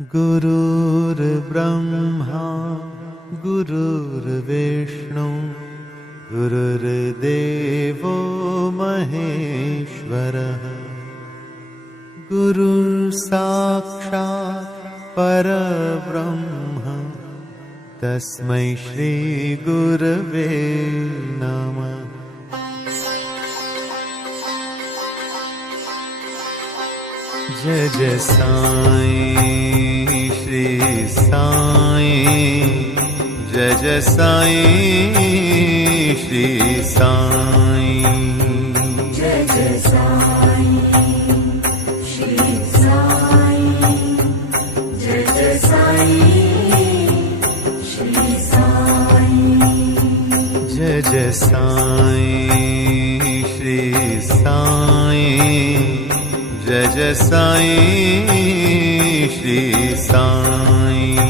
गुरुर्ब्रह्मा गुरुर्विष्णु गुरुर्देवो महेश्वरः गुरुर्साक्षात् परब्रह्म तस्मै श्री गुरवे नमः। जय जय साईं श्री साईं, जय जय साईं श्री साईं, जय जय साईं श्री साईं, जय जय साईं श्री साईं, जय जय साईं श्री साईं, जय जय साईं श्री साईं,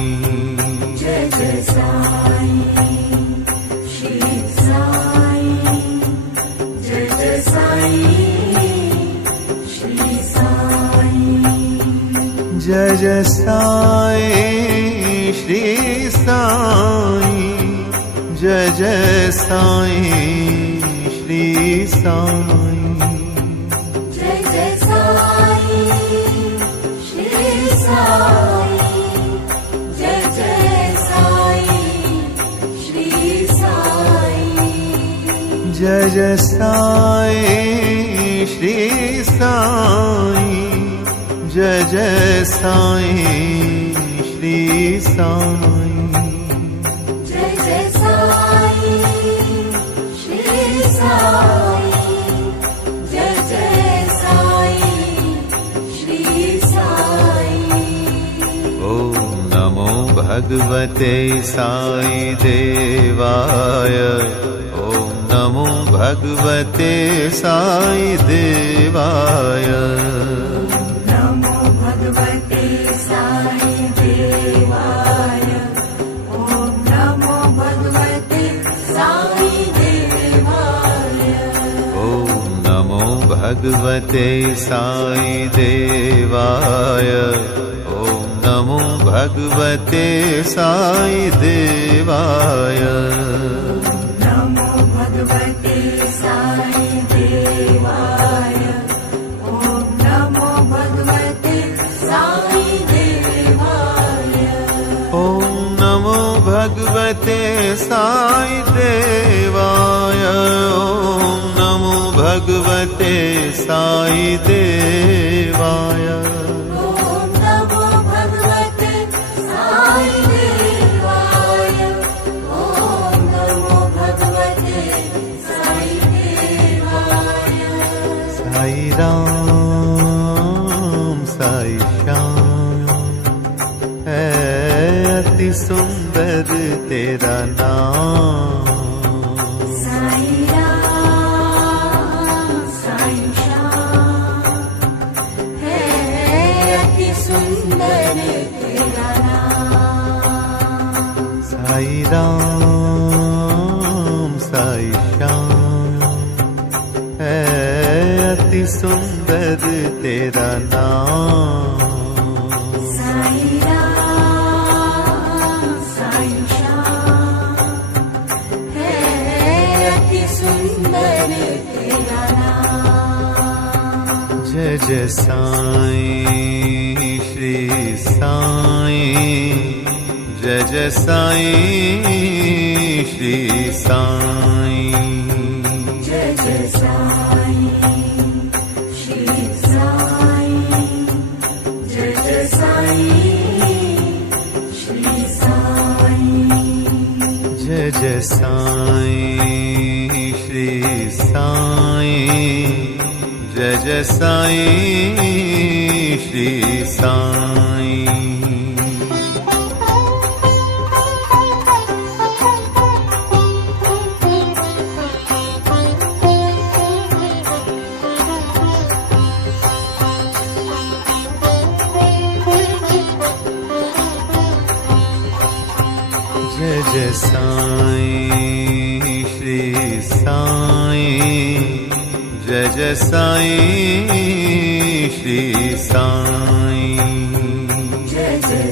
जय जय साईं श्री साईं, जय जय साईं श्री साईं, जय जय साईं श्री साईं, जय जय साईं श्री साईं, जय जय साईं श्री साईं, जय जय साईं श्री साईं, जय जय साईं श्री साईं, जय जय साईं श्री साईं। ओम नमो भगवते साई देवाय, नमो भगवते साई देवाय, नमो भगवते साई देवाय, ओम नमो भगवते साई देवाय, ओम नमो भगवते साई देवाय, ओम नमो भगवते साई देवाय, भगवते साई देवाय, ओम नमो भगवते साई देवाय, ओम नमो भगवते साई देवाय, ओम नमो भगवते साई देवाय, ओम नमो भगवते साई देवाय, ओम नमो भगवते साई देवाय। साई राम साई श्याम है अति सुंदर तेरा नाम, साई राम साई श्याम है अति सुंदर तेरा नाम, साई राम साई श्याम है अति सुंदर तेरा नाम, साई राम साई श्याम है अति सुंदर तेरा नाम। जय जय साईं श्री साईं, जय जय साईं श्री साईं, जय जय साईं श्री साईं, जय जय साईं श्री साईं, जय जय साईं श्री साईं, जय जय साईं श्री साईं, जय जय साईं श्री साईं, जय जय साईं श्री साईं, जय जय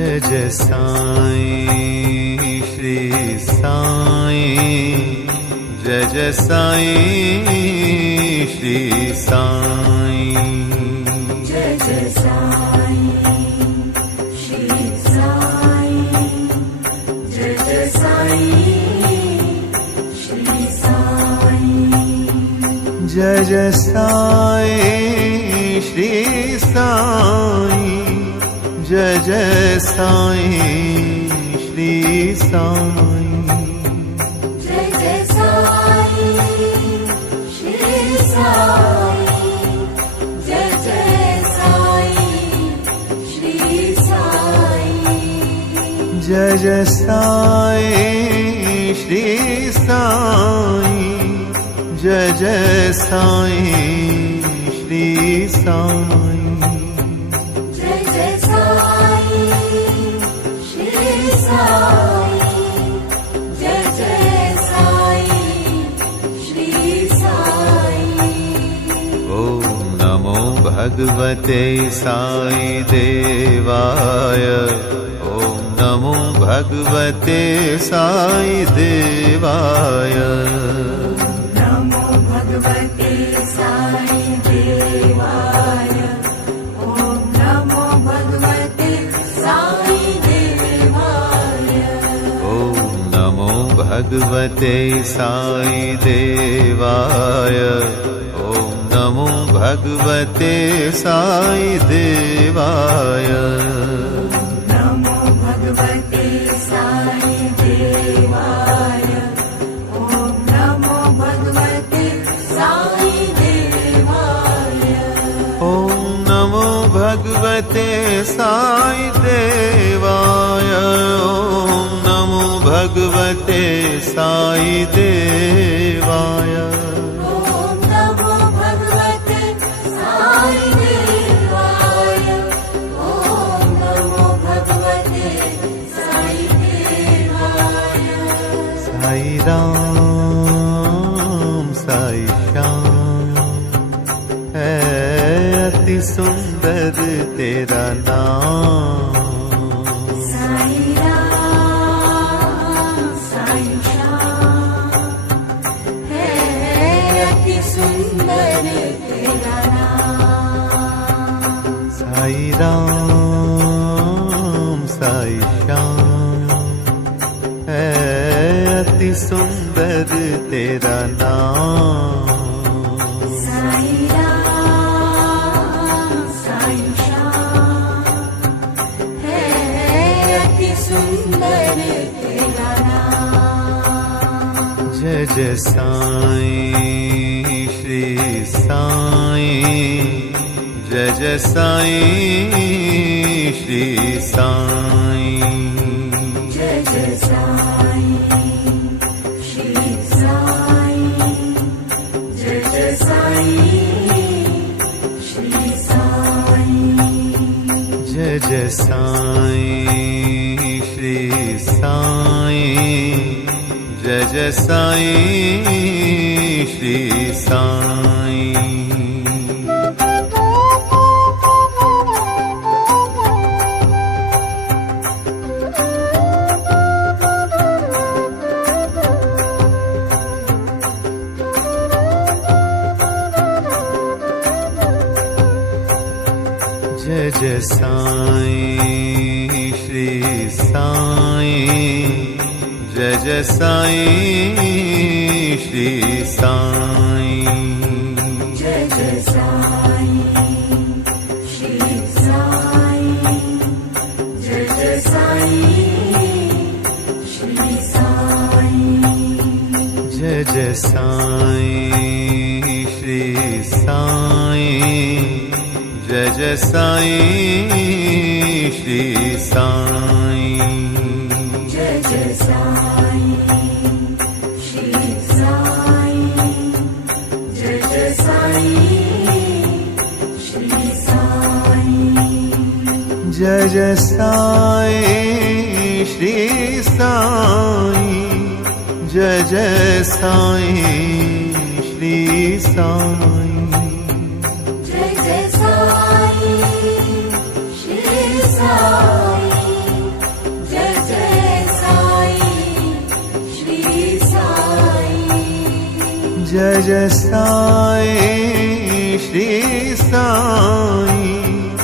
जय जय साईं श्री साईं जय जय साईं श्री साईं जय जय साईं श्री साईं जय जय साईं श्री साईं जय जय साईं श्री साईं जय जय साईं श्री साईं जय जय साईं श्री साईं जय जय साईं श्री साईं जय जय साईं श्री साईं जय जय साईं श्री साईं जय जय साईं श्री साईं जय जय साईं श्री साईं ॐ नमो भगवते साई देवाय ॐ नमो भगवते साई देवाय नमो भगवते साई देवाय ॐ नमो भगवते साई देवाय ॐ नमो भगवते साई देवाय ॐ नमो भगवते साई देवाय नमो भगवते साई देवाय ॐ नमो भगवते साई देवाय ॐ नमो भगवते साई देवाय ॐ नमो भगवते साई देवाय ॐ नमो भगवते साई देवाय ॐ नमो भगवते साई देवाय साई राम साई श्याम है अति सुंदर तेरा नाम साई राम साई श्याम है अति सुंदर तेरा नाम साई राम साई श्याम है अति सुंदर तेरा नाम साई राम साई श्याम है अति सुंदर तेरा नाम जय जय साईं श्री साईं जय जय साईं श्री साईं जय जय साईं श्री साईं जय जय साईं श्री साईं जय जय साईं श्री साईं जय जय साईं श्री साईं जय जय साईं श्री साईं जय जय साईं श्री साईं जय जय साईं श्री साईं जय जय साईं श्री साईं जय जय साईं श्री साईं जय जय साईं श्री साईं जय जय साईं श्री साईं जय जय साईं श्री साईं जय जय साईं श्री साईं जय जय साईं श्री साईं जय जय साईं श्री साईं जय जय साईं श्री साईं,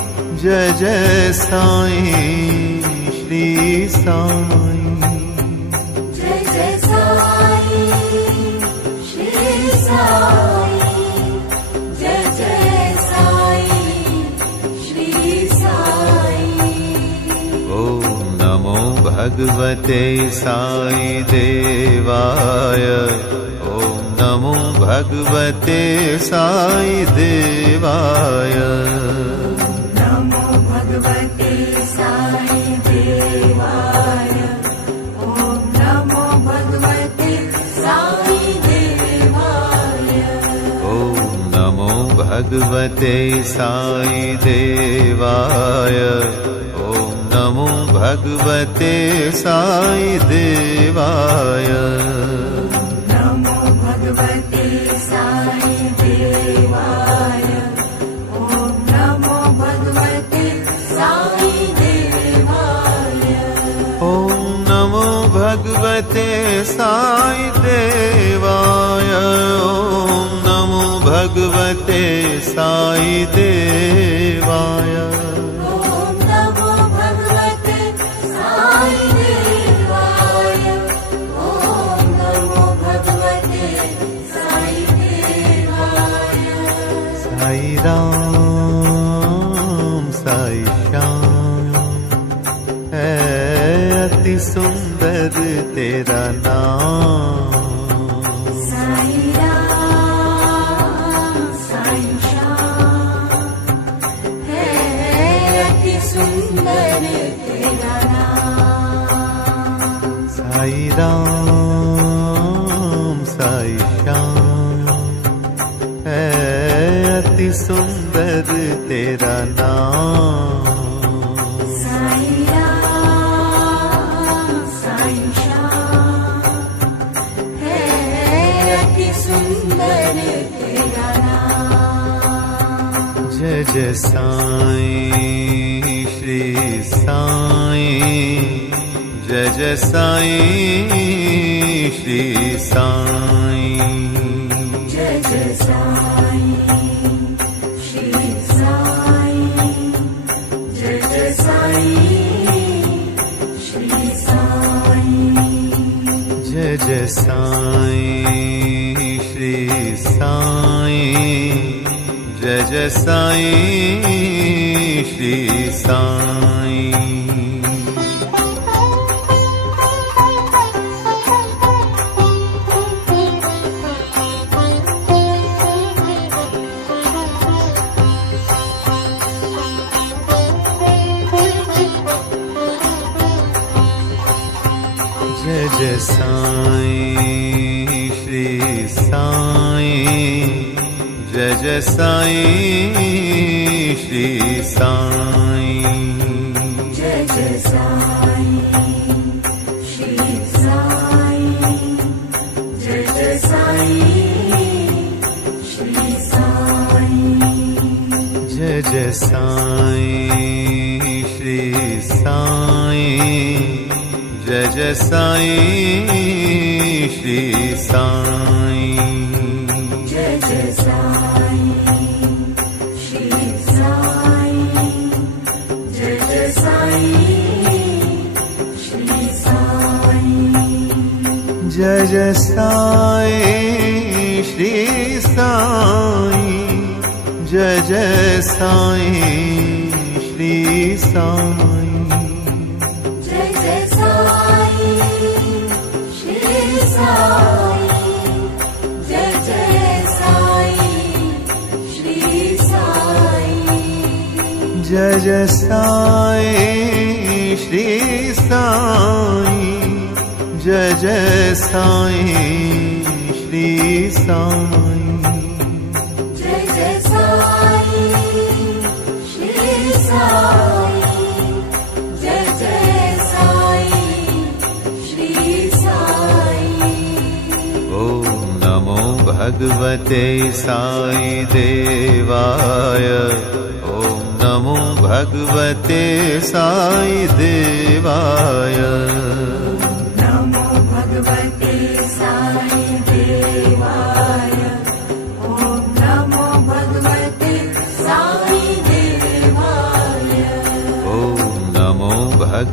जय जय साईं श्री साईं, जय जय साईं श्री साईं, जय जय साईं श्री साईं। ॐ नमो भगवते साई देवाय, ॐ नमो भगवते साई देवाय, नमो भगवते साई देवाय, ॐ नमो भगवते साई देवाय, ॐ नमो भगवते साई देवाय, ॐ नमो भगवते साई देवाय, नमो भगवते साई देवाय, ॐ नमो भगवते साई देवाय, ॐ नमो भगवते साई देवाय, ॐ नमो भगवते साई देवाय, ॐ नमो भगवते साई देवाय, ॐ नमो भगवते साई देवाय। साई राम साई श्याम है अति सुंदर तेरा नाम, साई राम साई श्याम है अति सुंदर तेरा नाम, साई राम साई श्याम है अति सुंदर तेरा नाम, साई राम साई श्याम है अति सुंदर तेरा नाम। जय जय साईं श्री साईं, जय जय साईं श्री साईं, जय जय साईं श्री साईं, जय जय साईं श्री साईं, जय जय साईं श्री साईं, जय जय साईं श्री साईं। जय जय साईं श्री साईं, जय जय साईं श्री साईं, जय जय साईं श्री साईं, जय जय साईं श्री साईं, जय जय साईं श्री साईं, जय जय साईं श्री साईं, जय जय साईं श्री साईं, जय जय साईं श्री साईं, जय जय साईं श्री साईं, जय जय साईं श्री साईं, जय जय साईं श्री साईं, जय जय साईं श्री साईं, जय जय साईं श्री साईं, जय जय साईं श्री साईं, जय जय साईं श्री साईं, जय जय साईं श्री साईं। ॐ नमो भगवते साई देवाय, ॐ नमो भगवते साई देवाय, नमो भगवते साई देवाय,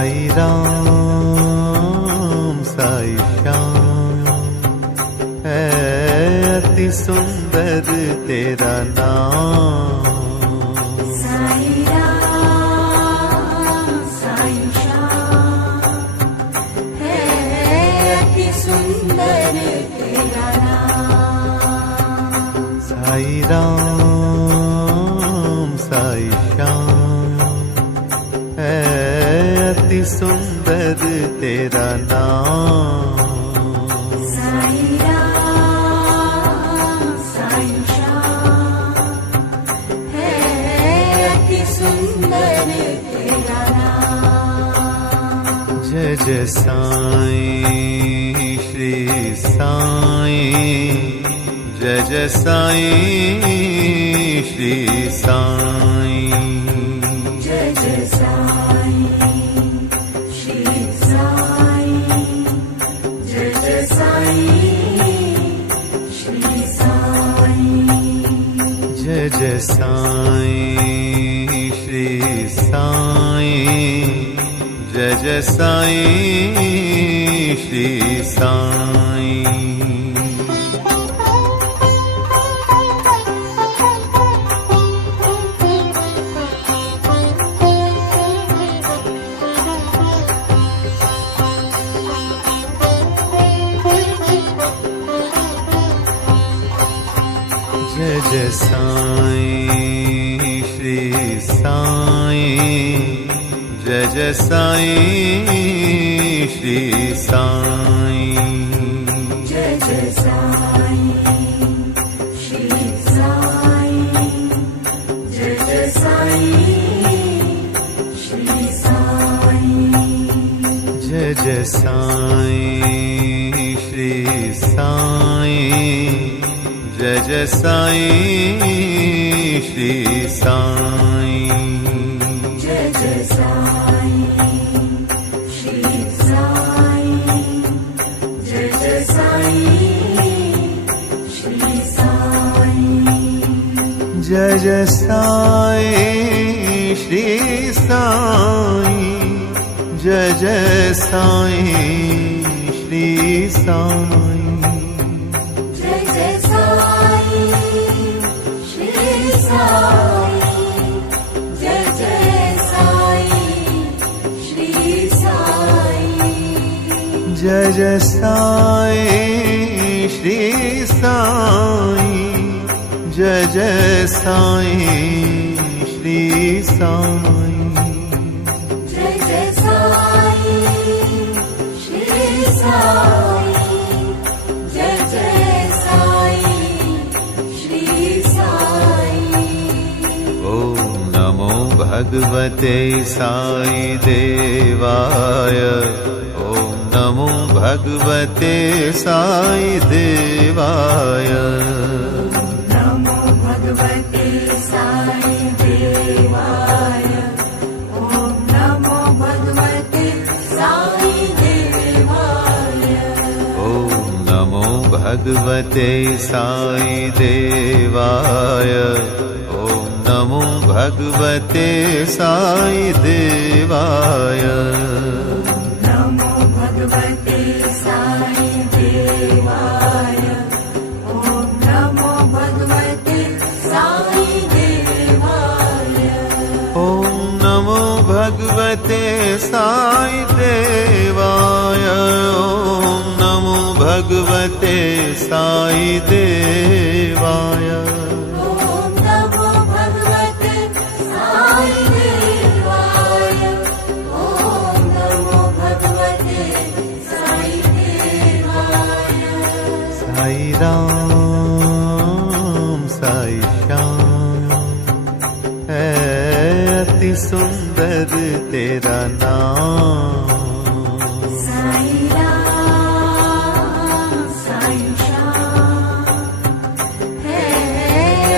साई राम साई श्याम है अति सुंदर तेरा नाम। साई राम साई श्याम है अति सुंदर तेरा नाम। साई राम साई श्याम है अति सुंदर तेरा नाम। साई राम साई श्याम है अति सुंदर तेरा नाम। जय जय साईं श्री साईं, जय जय साईं श्री साईं। जय जय साईं श्री साईं, जय जय साईं श्री साईं। जय जय साईं श्री साईं, जय जय साईं श्री साईं। जय जय साईं श्री साईं, जय जय साईं श्री साईं। जय जय साईं श्री साईं, जय जय साईं श्री साईं। जय जय साईं श्री साईं, जय जय साईं श्री साईं। जय जय साईं श्री साईं, जय जय साईं श्री साईं। जय जय साईं श्री साईं, जय जय साईं श्री साईं। जय जय साईं श्री साईं, जय जय साईं श्री साईं। जय जय साईं श्री साईं, जय जय साईं श्री साईं। जय जय साईं श्री साईं, जय जय साईं श्री साईं। ओम नमो भगवते साई देवाय, ओम नमो भगवते साई देवाय। नमो भगवते साई देवाय, ओम नमो भगवते साई देवाय। ओम नमो भगवते साई देवाय, ओम नमो भगवते साई देवाय। नमो भगवते साई देवाय, ओम नमो भगवते साई देवाय। ओम नमो भगवते साई देवाय, ओम नमो भगवते साई देवाय। ओम नमो भगवते साई देवाय, ओम नमो भगवते साई देवाय। साई राम साई श्याम है अति सुंदर तेरा नाम। साई राम साई श्याम है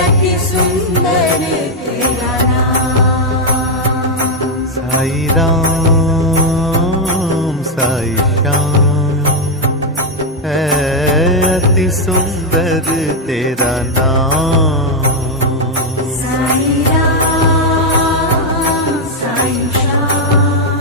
अति सुंदर तेरा नाम। साई राम साई श्याम है अति सुंदर तेरा नाम। साई राम साई श्याम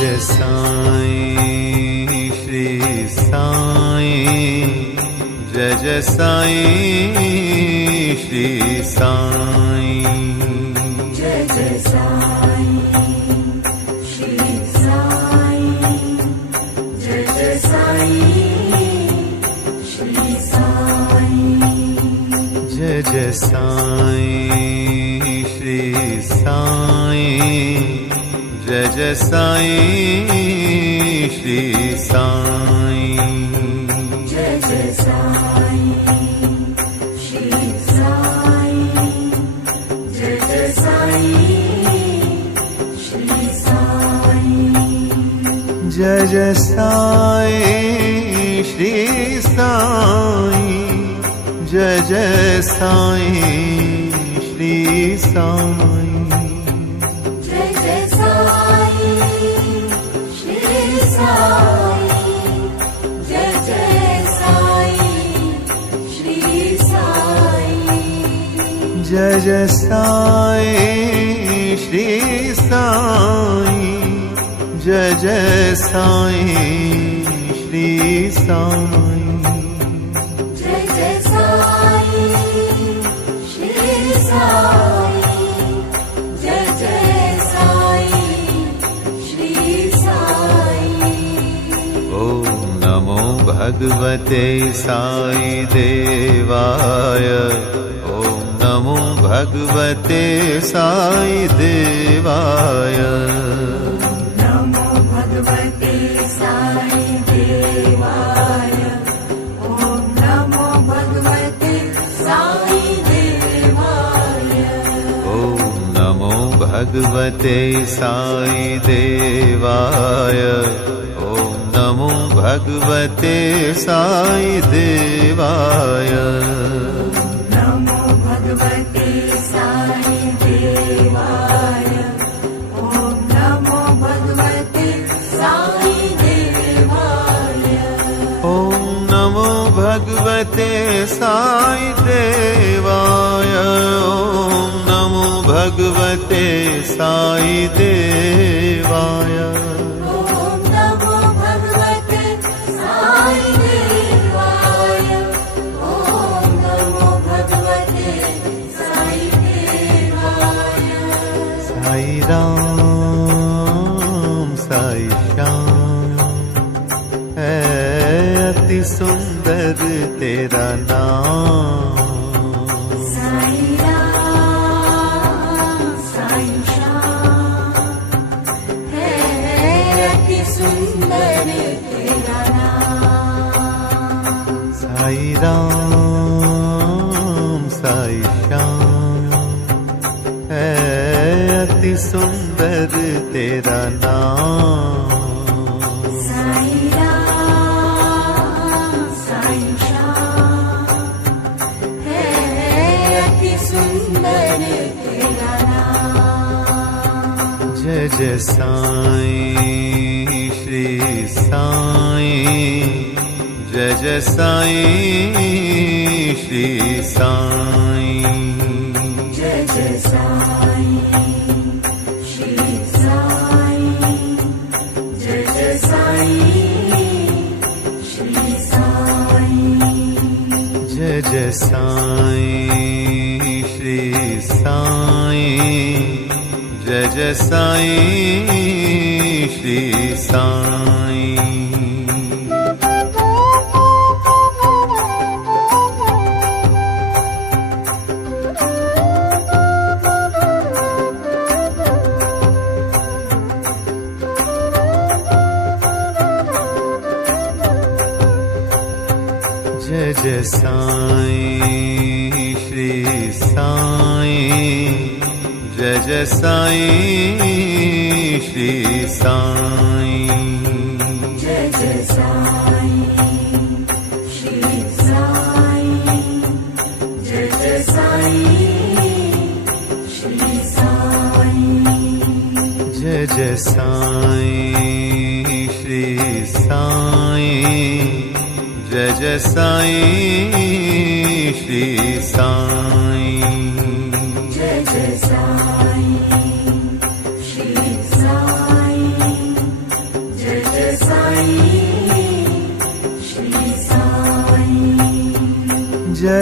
जय साईं श्री साईं जय जय साईं श्री साईं जय जय साईं श्री साईं जय जय साईं श्री साईं जय जय साईं श्री साईं जय जय साईं श्री साईं जय जय साईं श्री साईं जय जय साईं श्री साईं जय जय साईं श्री साईं जय जय साईं श्री साईं जय जय साईं श्री साईं जय जय साईं श्री साईं जय जय साईं श्री साईं जय जय साईं श्री साईं जय जय साईं श्री साईं जय जय साईं श्री साईं ॐ नमो भगवते साई देवाय ॐ नमो भगवते साई देवाय नमो भगवते साई देवाय ॐ नमो भगवते साई देवाय ॐ नमो भगवते साई देवाय ॐ नमो भगवते साई देवाय नमो भगवते साई देवाय ॐ नमो भगवते साई देवाय ॐ नमो भगवते साई देवाय ॐ नमो भगवते साई देवाय ॐ नमो भगवते साई देवाय ॐ नमो भगवते साई देवाय साई राम साई श्याम है अति सुंदर तेरा नाम साई राम साई श्याम है अति सुंदर तेरा नाम साई राम साई श्याम है अति सुंदर तेरा नाम साई राम साई श्याम है अति सुंदर तेरा नाम जय जय साईं श्री साईं जय जय साईं श्री साईं जय जय साईं श्री साईं जय जय साईं श्री साईं जय जय साईं श्री साईं जय जय साईं श्री साईं जय जय साईं श्री साईं जय जय साईं श्री साईं जय जय साईं श्री साईं जय जय साईं श्री साईं जय जय साईं श्री साईं जय जय साईं श्री साईं जय जय साईं श्री साईं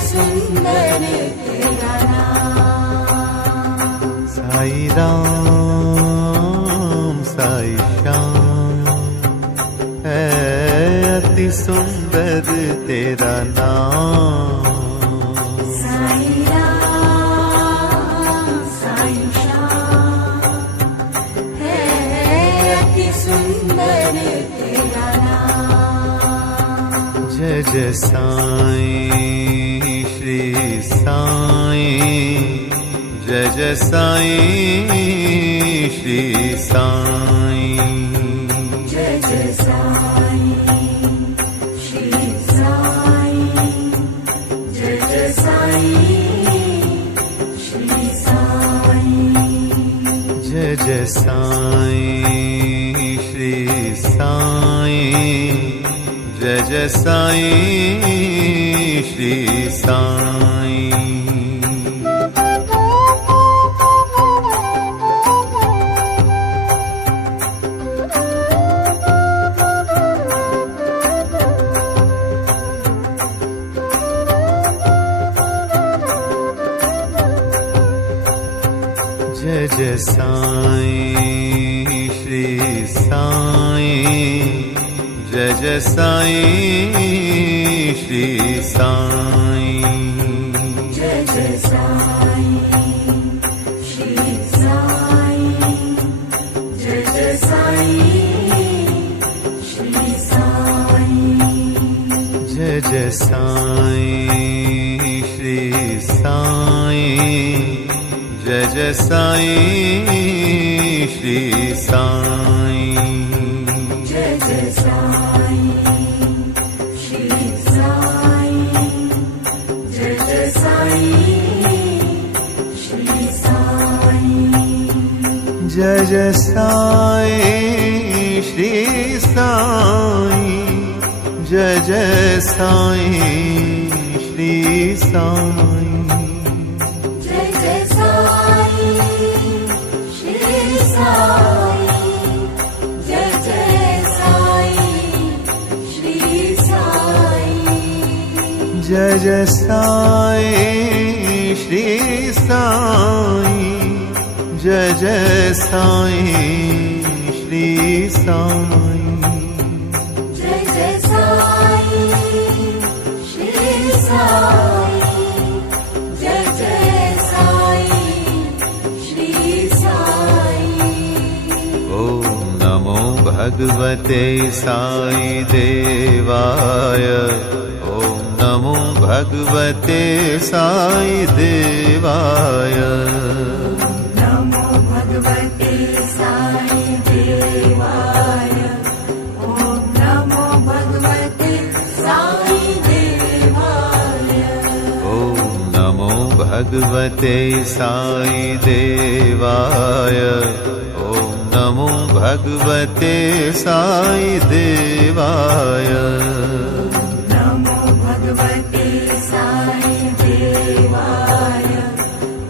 सुंदर तेरा नाम। साई राम साई श्याम है अति सुंदर तेरा नाम। साई राम साई श्याम है अति सुंदर तेरा नाम। जय जय साईं श्री साईं, जय जय साईं श्री साईं, जय जय साईं श्री साईं, जय जय साईं श्री साईं, जय जय साईं श्री साईं, जय जय साईं श्री साईं। जय जय साईं श्री साईं, जय जय साईं श्री साईं, जय जय साईं श्री साईं, जय जय साईं श्री साईं, जय जय साईं श्री साईं, जय जय साईं श्री साईं, जय जय साईं श्री साईं, जय जय साईं श्री साईं, जय जय साईं श्री साईं, जय जय साईं श्री साईं, जय जय साईं श्री साईं, जय जय साईं श्री साईं, जय जय साईं श्री साईं, जय जय साईं श्री साईं, जय जय साईं श्री साईं, जय जय साईं श्री साईं। ओम नमो भगवते साई देवाय, ओम नमो भगवते साई देवाय, नमो भगवते साई देवाय, ओम नमो भगवते साई देवाय, ओम नमो भगवते साई देवाय, ओम नमो भगवते साई देवाय, नमो भगवते साई देवाय,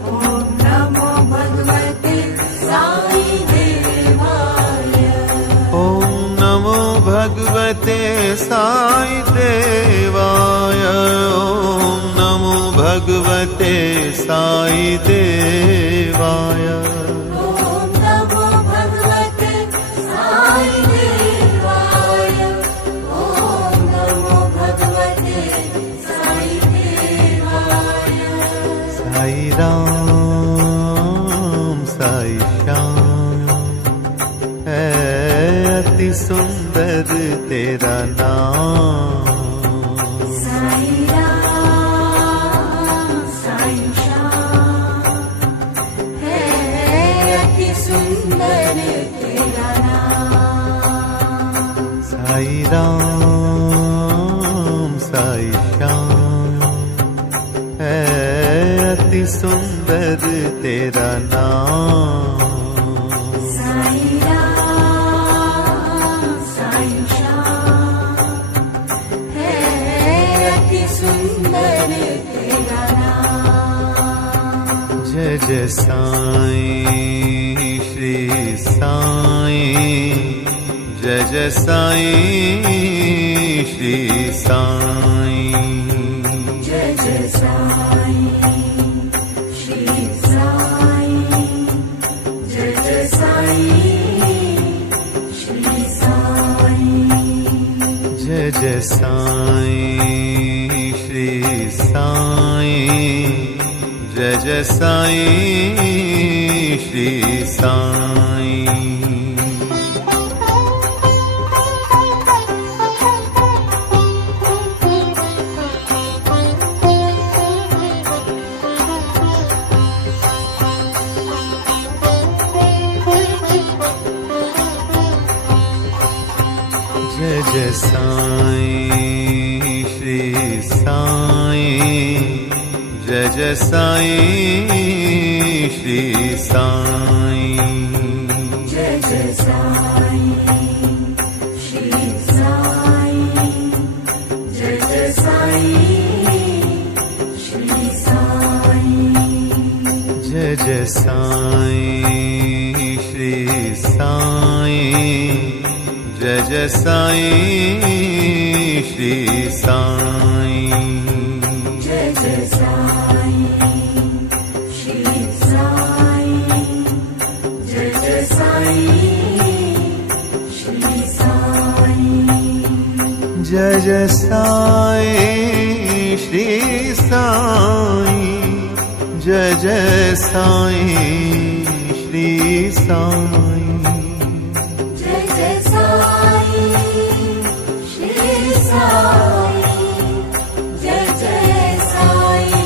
ओम नमो भगवते साई देवाय, ओम नमो भगवते साई देवाय, ओम नमो भगवते साई देवाय, ओम नमो भगवते साई देवाय, ओम नमो भगवते साई देवाय। साई राम साई श्याम है अति सुंदर तेरा नाम। साई राम साई श्याम है अति सुंदर तेरा नाम। साई राम साई श्याम है अति सुंदर तेरा नाम। साई राम साई श्याम है अति सुंदर तेरा नाम। जय जय साईं श्री साईं, जय जय साईं श्री साईं, जय जय साई श्री साई जय जय साई श्री साई जय जय साई श्री साई जय जय साई श्री साई जय जय साई श्री साई जय जय साई श्री साई जय जय साई श्री साई जय जय साई श्री साई जय जय साई श्री साई जय जय साई श्री साई जय जय साई श्री साई जय जय साई श्री साई जय जय साई श्री साई जय जय साई श्री साई जय जय साई श्री साई जय जय साई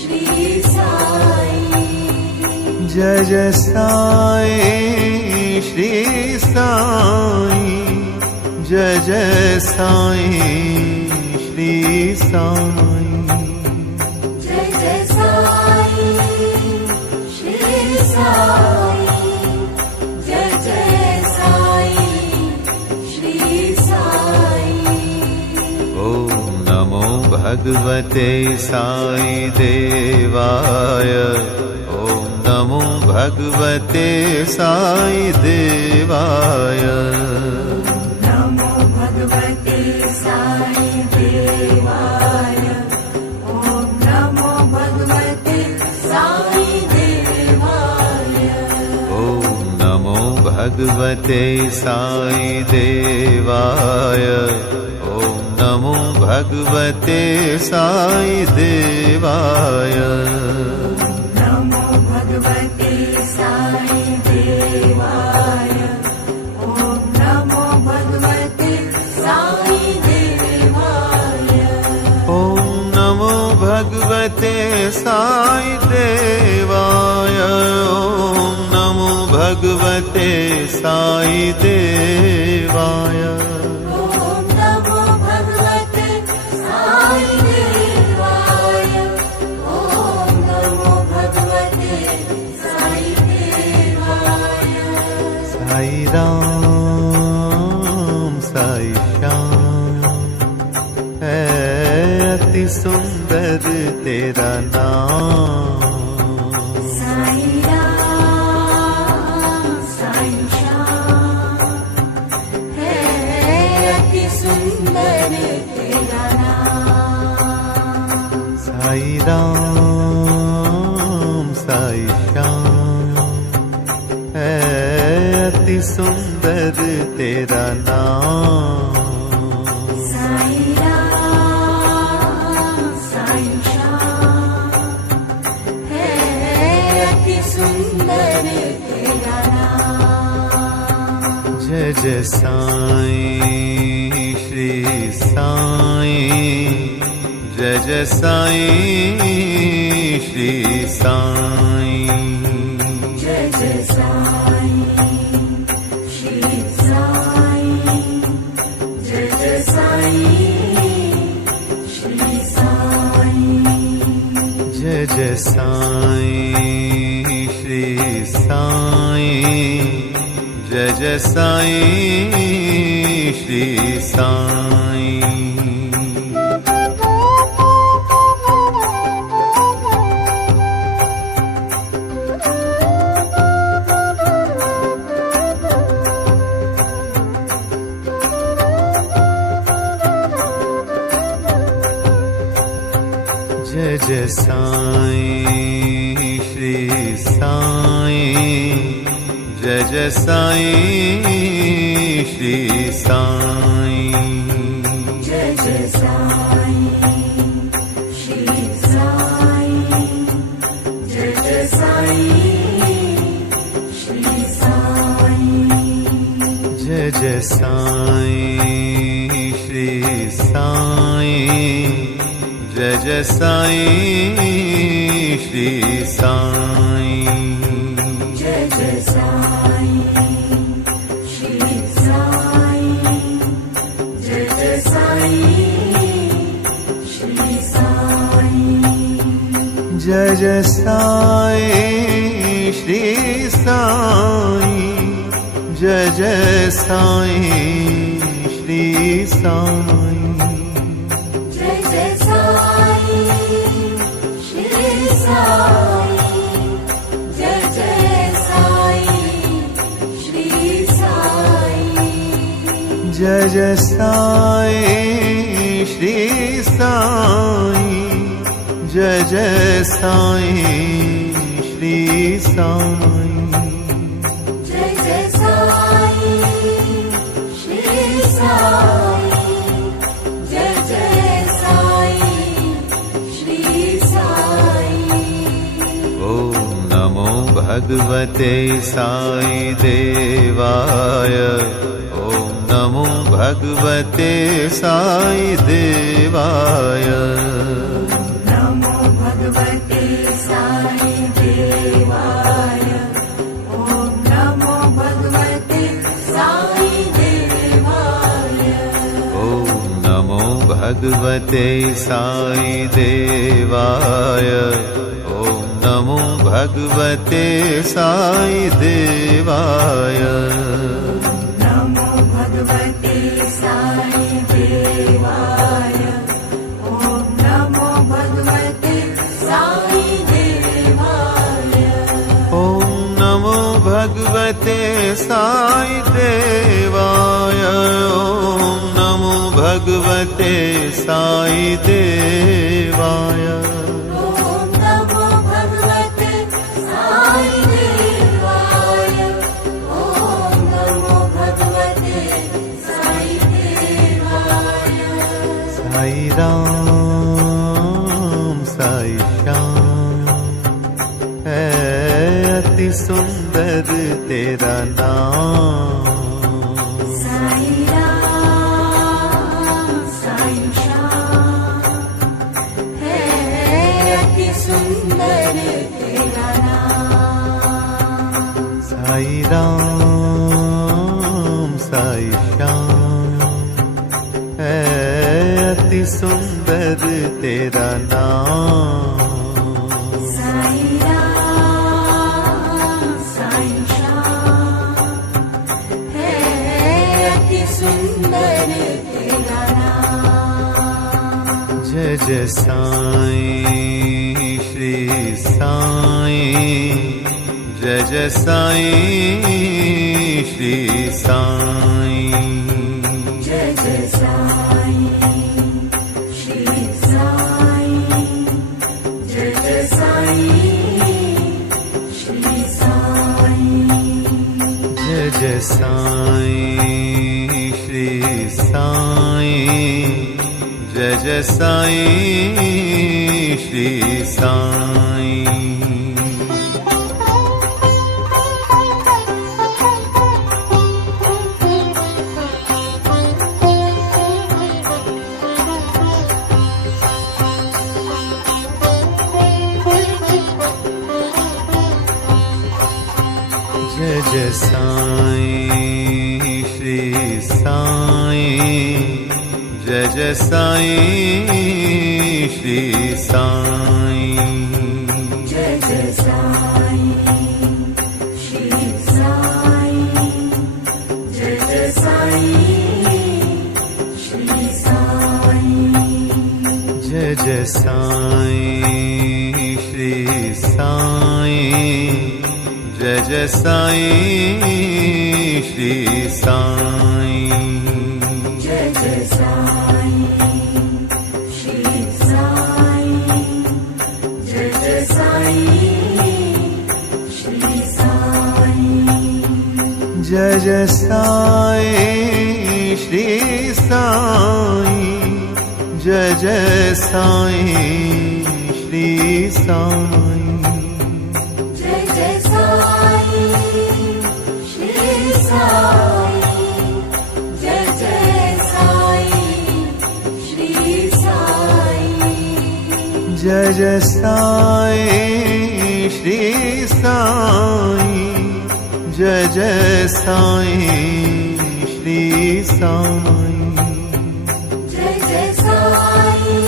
श्री साई जय जय साई श्री साई जय जय साई श्री साई जय जय साई श्री साई जय जय साई श्री साई ॐ नमो भगवते साई देवाय ॐ नमो भगवते साई देवाय नमो भगवते साई देवाय ॐ नमो भगवते साई देवाय ॐ नमो भगवते साई देवाय ॐ नमो भगवते साई देवाय नमो भगवते साई देवाय ॐ नमो भगवते साई देवाय ॐ नमो भगवते साई देवाय ॐ नमो भगवते साई देवाय ॐ नमो भगवते साई देवाय ॐ नमो भगवते साई देवाय साई राम साई श्याम है अति सुंदर तेरा नाम साई राम साई श्याम है अति सुंदर तेरा नाम साई राम साई श्याम है अति सुंदर तेरा नाम साई राम साई श्याम है अति सुंदर तेरा नाम जय जय साई श्री साई जय जय साई श्री साई जय जय साई श्री साई जय जय साई श्री साई जय जय साई श्री साई जय जय साई श्री साई जय जय साईं श्री साईं जय जय साईं श्री साईं जय जय साईं श्री साईं जय जय साईं श्री साईं जय जय साईं श्री साईं जय जय साईं श्री साईं जय जय साईं श्री साईं जय जय साईं श्री साईं जय जय साईं श्री साईं जय जय साईं श्री साईं जय जय साईं श्री साईं जय जय साईं श्री साईं जय जय साईं श्री साईं जय जय साईं श्री साईं जय जय साईं श्री साईं जय जय साईं श्री साईं ॐ नमो भगवते साई देवाय ॐ नमो भगवते साई देवाय नमो भगवते साई देवाय ॐ नमो भगवते साई देवाय ॐ नमो भगवते साई देवाय ॐ नमो भगवते साई देवाय नमो भगवते साई देवाय ॐ नमो भगवते साई देवाय ॐ नमो भगवते साई देवाय ॐ नमो भगवते साई देवाय ॐ नमो भगवते साई देवाय ॐ नमो भगवते साई देवाय साई राम साई श्याम है अति सुंदर तेरा नाम साई राम साई श्याम है अति सुंदर तेरा नाम साई राम साई श्याम है अति सुंदर तेरा नाम साई राम साई श्याम है अति सुंदर तेरा नाम जय जय साईं श्री साईं जय जय साईं श्री साईं जय जय साईं श्री साईं जय जय साईं श्री साईं जय जय साईं श्री साईं जय जय साईं श्री साईं जय जय साईं श्री साईं जय जय साईं श्री साईं जय जय साईं श्री साईं जय जय साईं श्री साईं जय जय साईं श्री साईं जय जय साईं श्री साईं जय जय साईं श्री साईं जय जय साईं श्री साईं, जय जय साईं श्री साईं, जय जय साईं श्री साईं, जय जय साईं श्री साईं, जय जय साईं श्री साईं, जय जय साईं श्री साईं, जय जय साईं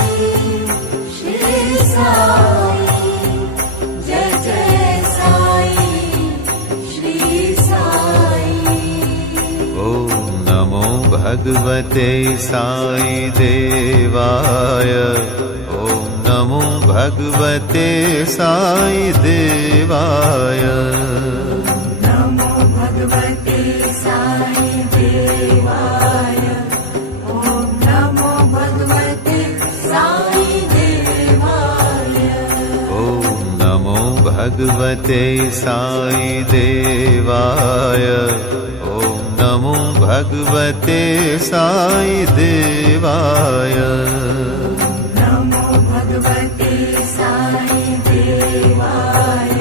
श्री साईं, जय जय साईं श्री साईं। ॐ नमो भगवते साई देवाय, ॐ नमो भगवते साई देवाय, नमो भगवते साई देवाय, ॐ नमो भगवते साई देवाय, ॐ नमो भगवते साई देवाय, ॐ नमो भगवते साई देवाय, नमो भगवते साई देवाय,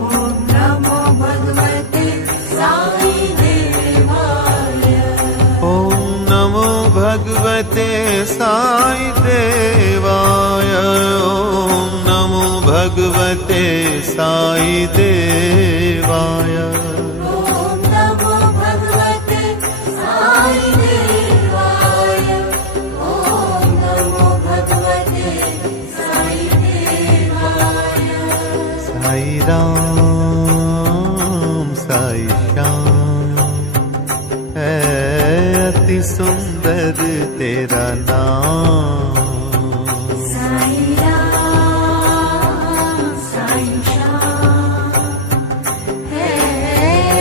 ॐ नमो भगवते साई देवाय, ॐ नमो भगवते साई देवाय, ॐ नमो भगवते साई देवाय, ॐ नमो भगवते साई देवाय, ॐ नमो भगवते साई देवाय। साई राम साई श्याम है अति सुंदर तेरा नाम, साई राम साई श्याम है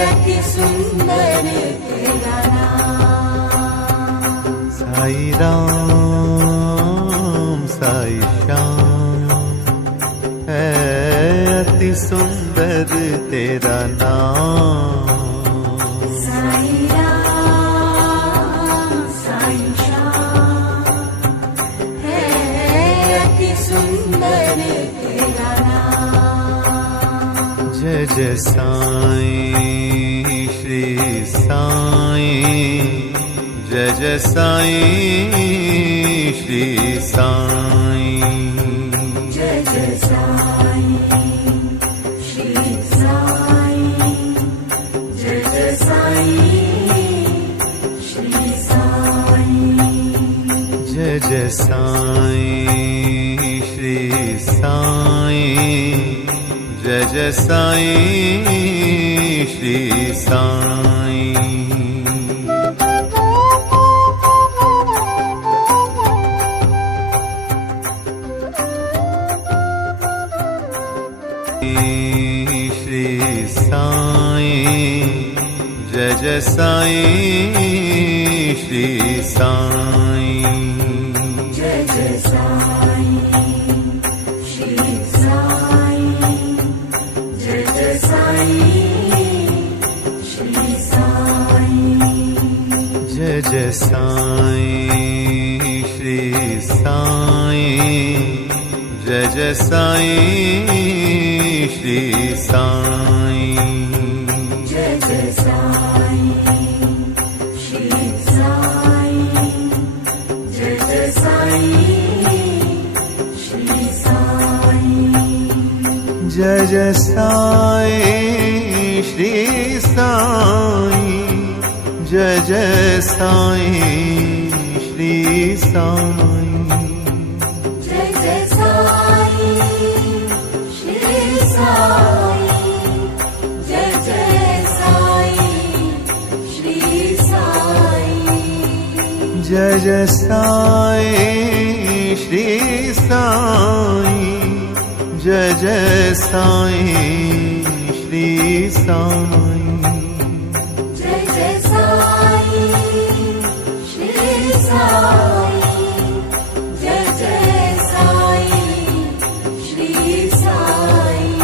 अति सुंदर तेरा नाम, साई राम साई श्याम है अति सुंदर तेरा नाम, साई राम साई श्याम है अति सुंदर तेरा नाम। जय जय साईं श्री साईं, जय जय साईं श्री साईं, जय जय साईं श्री साईं, जय जय साईं श्री साईं, जय जय साईं श्री साईं, जय जय साईं श्री साईं, श्री साईं, जय जय साईं श्री साईं, जय जय साईं श्री साईं, जय जय साईं श्री साईं, जय जय साईं श्री साईं, जय जय साईं श्री साईं, जय जय साईं श्री साईं, जय जय साईं श्री साईं, जय जय साईं श्री साईं, जय जय साईं श्री साईं, जय जय साईं श्री साईं, जय जय साईं श्री साईं, जय जय साईं श्री साईं, जय जय साईं श्री साईं, जय जय साईं श्री साईं, जय जय साईं श्री साईं।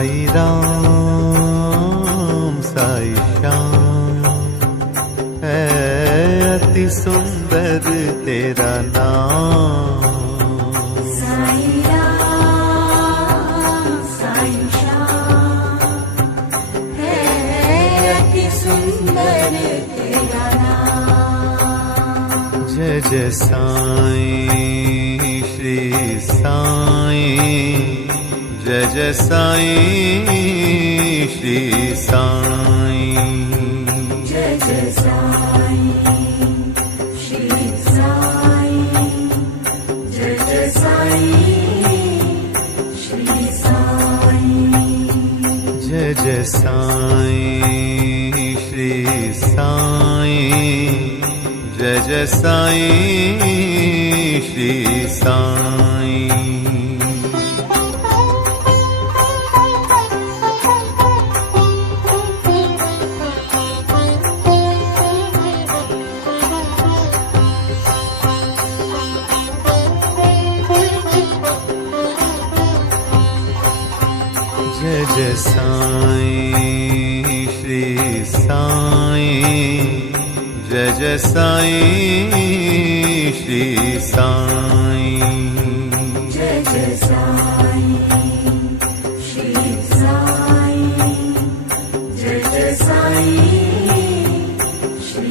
साई राम साई श्याम है अति सुंदर तेरा नाम। साई राम साई श्याम है अति सुंदर तेरा नाम। जय जय साईं श्री साईं, जय जय साईं श्री साईं, जय जय साईं श्री साईं, जय जय साईं श्री साईं, जय जय साईं श्री साईं, जय जय साईं श्री साईं। जय जय साईं श्री साईं, जय जय साईं श्री साईं, जय जय साईं श्री साईं, जय जय साईं श्री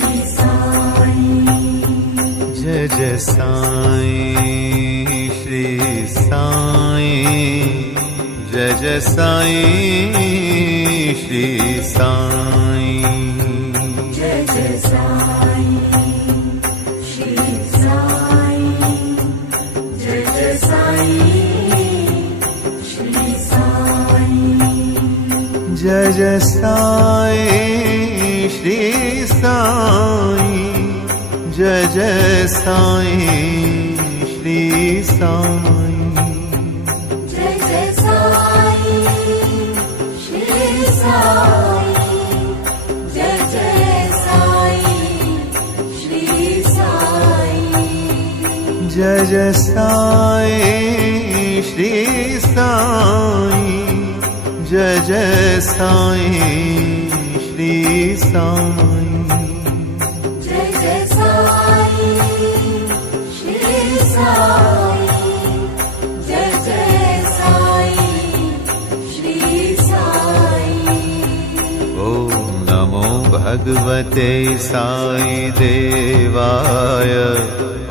साईं, जय जय साईं श्री साईं, जय जय साईं श्री साईं, जय जय साईं श्री साईं, जय जय साईं श्री साईं, जय जय साईं श्री साईं, जय जय साईं श्री साईं, जय जय साईं श्री साईं, जय जय साईं श्री साईं, जय जय साईं श्री साईं, जय जय साईं श्री साईं, जय जय साईं श्री साईं, जय जय साईं श्री साईं। ओम नमो भगवते साई देवाय,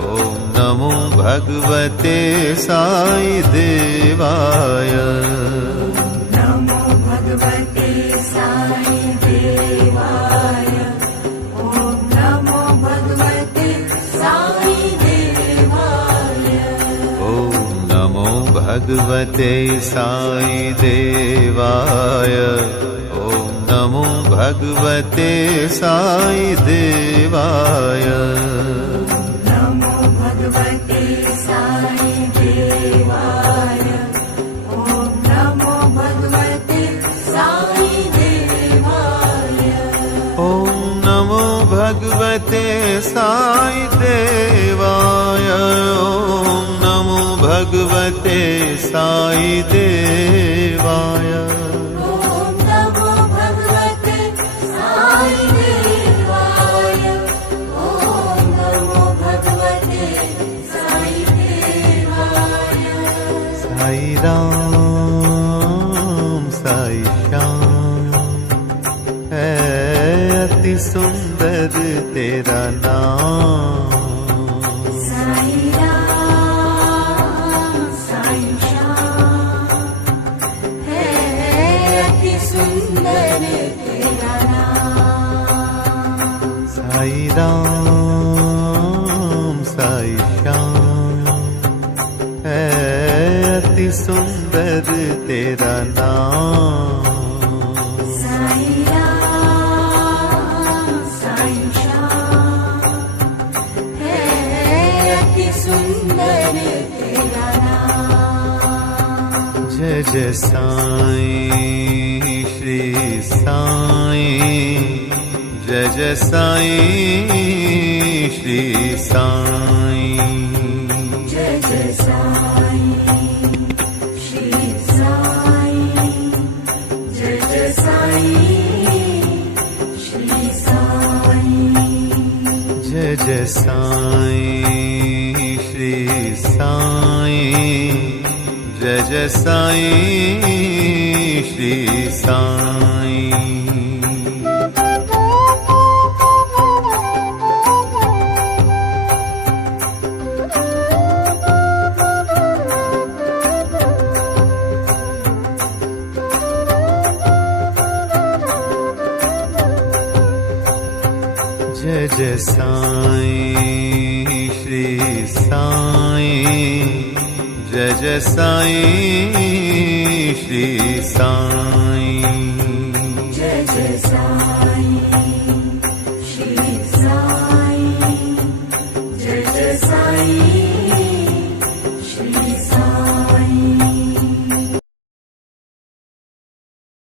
ओम नमो भगवते साई देवाय, नमो भगवते साई देवाय, ओम नमो भगवते साई देवाय, ओम नमो भगवते साई देवाय, ओम नमो भगवते साई देवाय, नमो भगवते साई देवाय, ओम नमो भगवते साई देवाय, ओम नमो भगवते साई देवाय, ओम नमो भगवते साई देवाय, ओम नमो भगवते साई देवाय, ओम नमो भगवते साई देवाय। साई राम साई श्याम है अति सुंदर तेरा नाम। साई राम साई श्याम है अति सुंदर तेरा नाम। साई राम साई श्याम है अति सुंदर तेरा नाम। साई राम साई श्याम है अति सुंदर तेरा नाम। जय जय साईं श्री साईं, जय जय साईं श्री साईं, जय जय साईं श्री साईं, साईं श्री साईं जय जय साईं श्री साईं जय जय साईं श्री साईं जय जय साईं श्री साईं जय जय साईं